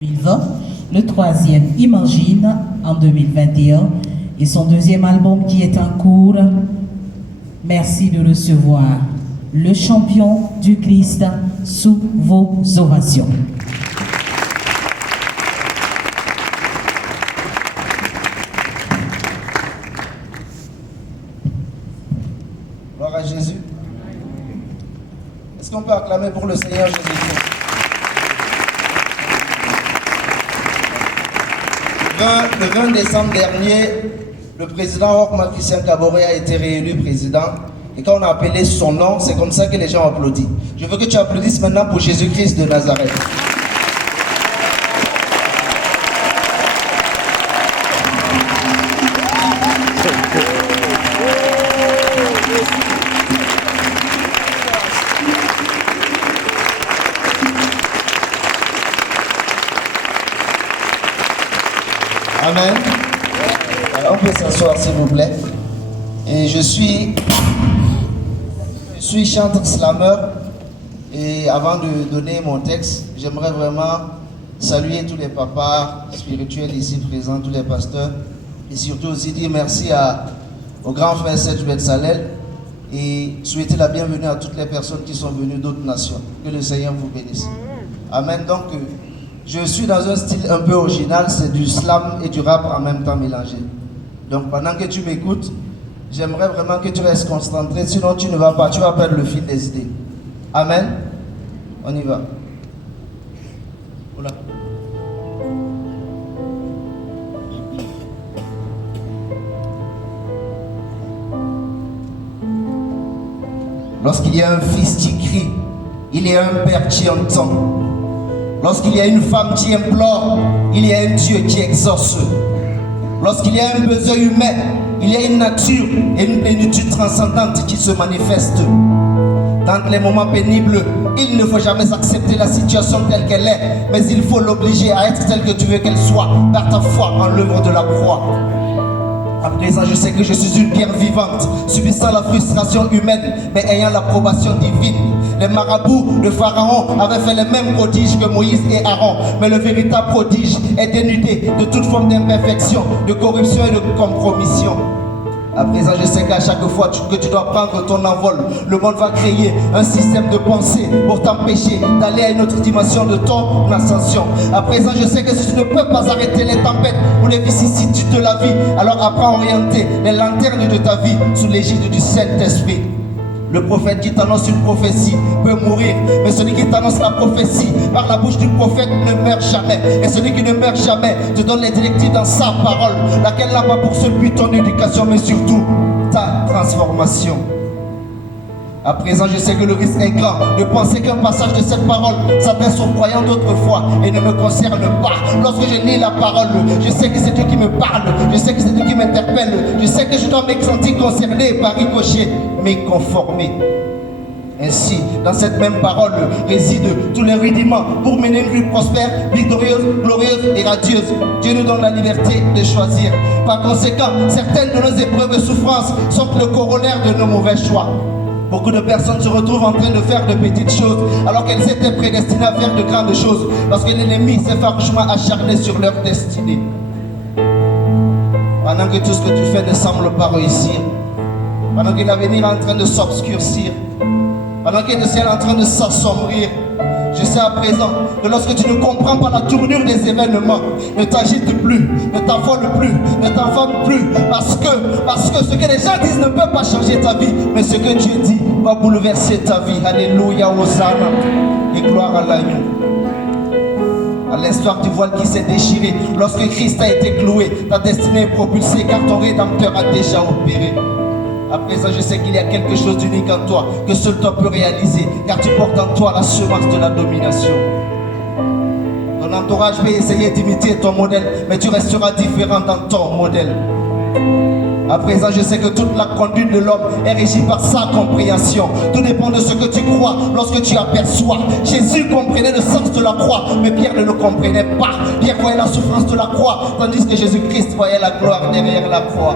2020, le troisième Imagine en 2021 et son deuxième album qui est en cours. Merci de recevoir le champion du Christ sous vos ovations. Gloire à Jésus. Est-ce qu'on peut acclamer pour le Seigneur Jésus-Christ? Le 20 décembre dernier, le président Roch Christian Kaboré a été réélu président. Et quand on a appelé son nom, c'est comme ça que les gens applaudissent. Je veux que tu applaudisses maintenant pour Jésus-Christ de Nazareth. Amen. Alors, on peut s'asseoir s'il vous plaît. Et je suis chanteur slammer. Et avant de donner mon texte, j'aimerais vraiment saluer tous les papas spirituels ici présents, tous les pasteurs. Et surtout aussi dire merci au grand frère Serge Betsalel. Et souhaiter la bienvenue à toutes les personnes qui sont venues d'autres nations. Que le Seigneur vous bénisse. Amen. Donc, je suis dans un style un peu original, c'est du slam et du rap en même temps mélangé. Donc pendant que tu m'écoutes, j'aimerais vraiment que tu restes concentré, sinon tu ne vas pas, tu vas perdre le fil des idées. Amen. On y va. Oula. Lorsqu'il y a un fils qui crie, il y a un père qui entend. Lorsqu'il y a une femme qui implore, il y a un Dieu qui exauce. Lorsqu'il y a un besoin humain, il y a une nature et une plénitude transcendante qui se manifeste. Dans les moments pénibles, il ne faut jamais accepter la situation telle qu'elle est, mais il faut l'obliger à être telle que tu veux qu'elle soit, par ta foi en l'œuvre de la croix. À présent, je sais que je suis une pierre vivante, subissant la frustration humaine, mais ayant l'approbation divine. Les marabouts de Pharaon avaient fait les mêmes prodiges que Moïse et Aaron, mais le véritable prodige est dénudé de toute forme d'imperfection, de corruption et de compromission. À présent, je sais qu'à chaque fois que tu dois prendre ton envol, le monde va créer un système de pensée pour t'empêcher d'aller à une autre dimension de ton ascension. À présent, je sais que si tu ne peux pas arrêter les tempêtes ou les vicissitudes de la vie, alors apprends à orienter les lanternes de ta vie sous l'égide du Saint-Esprit. Le prophète qui t'annonce une prophétie peut mourir, mais celui qui t'annonce la prophétie par la bouche du prophète ne meurt jamais. Et celui qui ne meurt jamais te donne les directives dans sa parole, laquelle n'a pas pour seul but ton éducation, mais surtout ta transformation. À présent, je sais que le risque est grand de penser qu'un passage de cette parole s'adresse aux croyants d'autrefois et ne me concerne pas. Lorsque je lis la parole, je sais que c'est Dieu qui me parle, je sais que c'est Dieu qui m'interpelle, je sais que je dois me sentir concerné par ricochet, mais conformé. Ainsi, dans cette même parole résident tous les rudiments pour mener une vie prospère, victorieuse, glorieuse et radieuse. Dieu nous donne la liberté de choisir. Par conséquent, certaines de nos épreuves et souffrances sont le corollaire de nos mauvais choix. Beaucoup de personnes se retrouvent en train de faire de petites choses alors qu'elles étaient prédestinées à faire de grandes choses parce que l'ennemi s'est farouchement acharné sur leur destinée. Pendant que tout ce que tu fais ne semble pas réussir, pendant que l'avenir est en train de s'obscurcir, pendant que le ciel est en train de s'assombrir, je sais à présent que lorsque tu ne comprends pas la tournure des événements, ne t'agite plus, ne t'affole plus, ne t'enflamme plus, parce que ce que les gens disent ne peut pas changer ta vie, mais ce que Dieu dit va bouleverser ta vie. Alléluia, Hosanna, et gloire à l'agneau. À l'histoire du voile qui s'est déchiré, lorsque Christ a été cloué, ta destinée est propulsée car ton Rédempteur a déjà opéré. À présent, je sais qu'il y a quelque chose d'unique en toi, que seul toi peux réaliser, car tu portes en toi la semence de la domination. Ton entourage peut essayer d'imiter ton modèle, mais tu resteras différent dans ton modèle. À présent, je sais que toute la conduite de l'homme est régie par sa compréhension. Tout dépend de ce que tu crois lorsque tu aperçois. Jésus comprenait le sens de la croix, mais Pierre ne le comprenait pas. Pierre voyait la souffrance de la croix, tandis que Jésus-Christ voyait la gloire derrière la croix.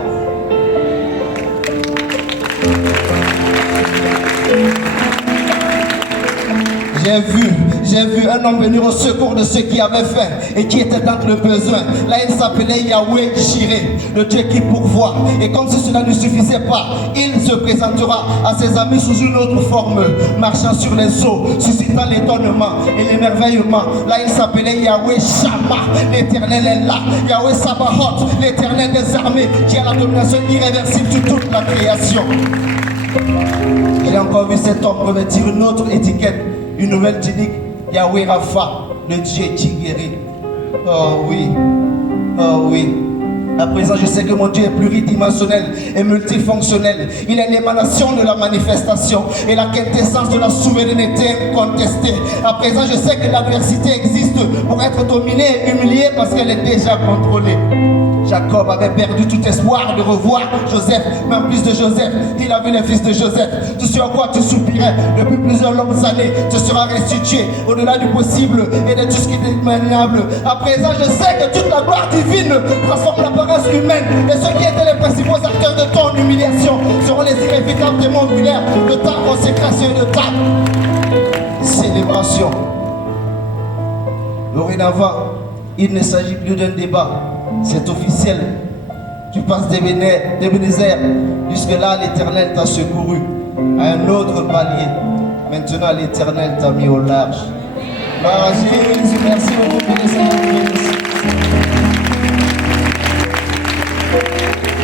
j'ai vu un homme venir au secours de ceux qui avaient faim et qui étaient dans le besoin. Là, il s'appelait Yahweh Jireh, le Dieu qui pourvoit. Et comme si cela ne suffisait pas, il se présentera à ses amis sous une autre forme, marchant sur les eaux, suscitant l'étonnement et l'émerveillement. Là, il s'appelait Yahweh Shammah, l'Éternel est là. Yahweh Sabaoth, l'Éternel des armées, qui a la domination irréversible sur toute la création. J'ai encore vu cet homme revêtir une autre étiquette, une nouvelle tunique, Yahweh Rapha, le Dieu qui guérit. Oh oui, oh oui. À présent, je sais que mon Dieu est pluridimensionnel et multifonctionnel. Il est l'émanation de la manifestation et la quintessence de la souveraineté incontestée. À présent, je sais que l'adversité existe pour être dominée et humiliée parce qu'elle est déjà contrôlée. Jacob avait perdu tout espoir de revoir Joseph, mais en plus de Joseph, il a vu les fils de Joseph. Tout ce à quoi tu soupirais depuis plusieurs longues années te sera restitué au-delà du possible et de tout ce qui est maniable. À présent, je sais que toute la gloire divine transforme l'apparence humaine et ceux qui étaient les principaux acteurs de ton humiliation seront les irréfutables témoins oculaires de ta consécration et de ta célébration. Dorénavant, il ne s'agit plus d'un débat. C'est officiel. Tu passes d'Ebenezer. Jusque-là, l'Éternel t'a secouru à un autre palier. Maintenant, l'Éternel t'a mis au large. Jésus, merci beaucoup.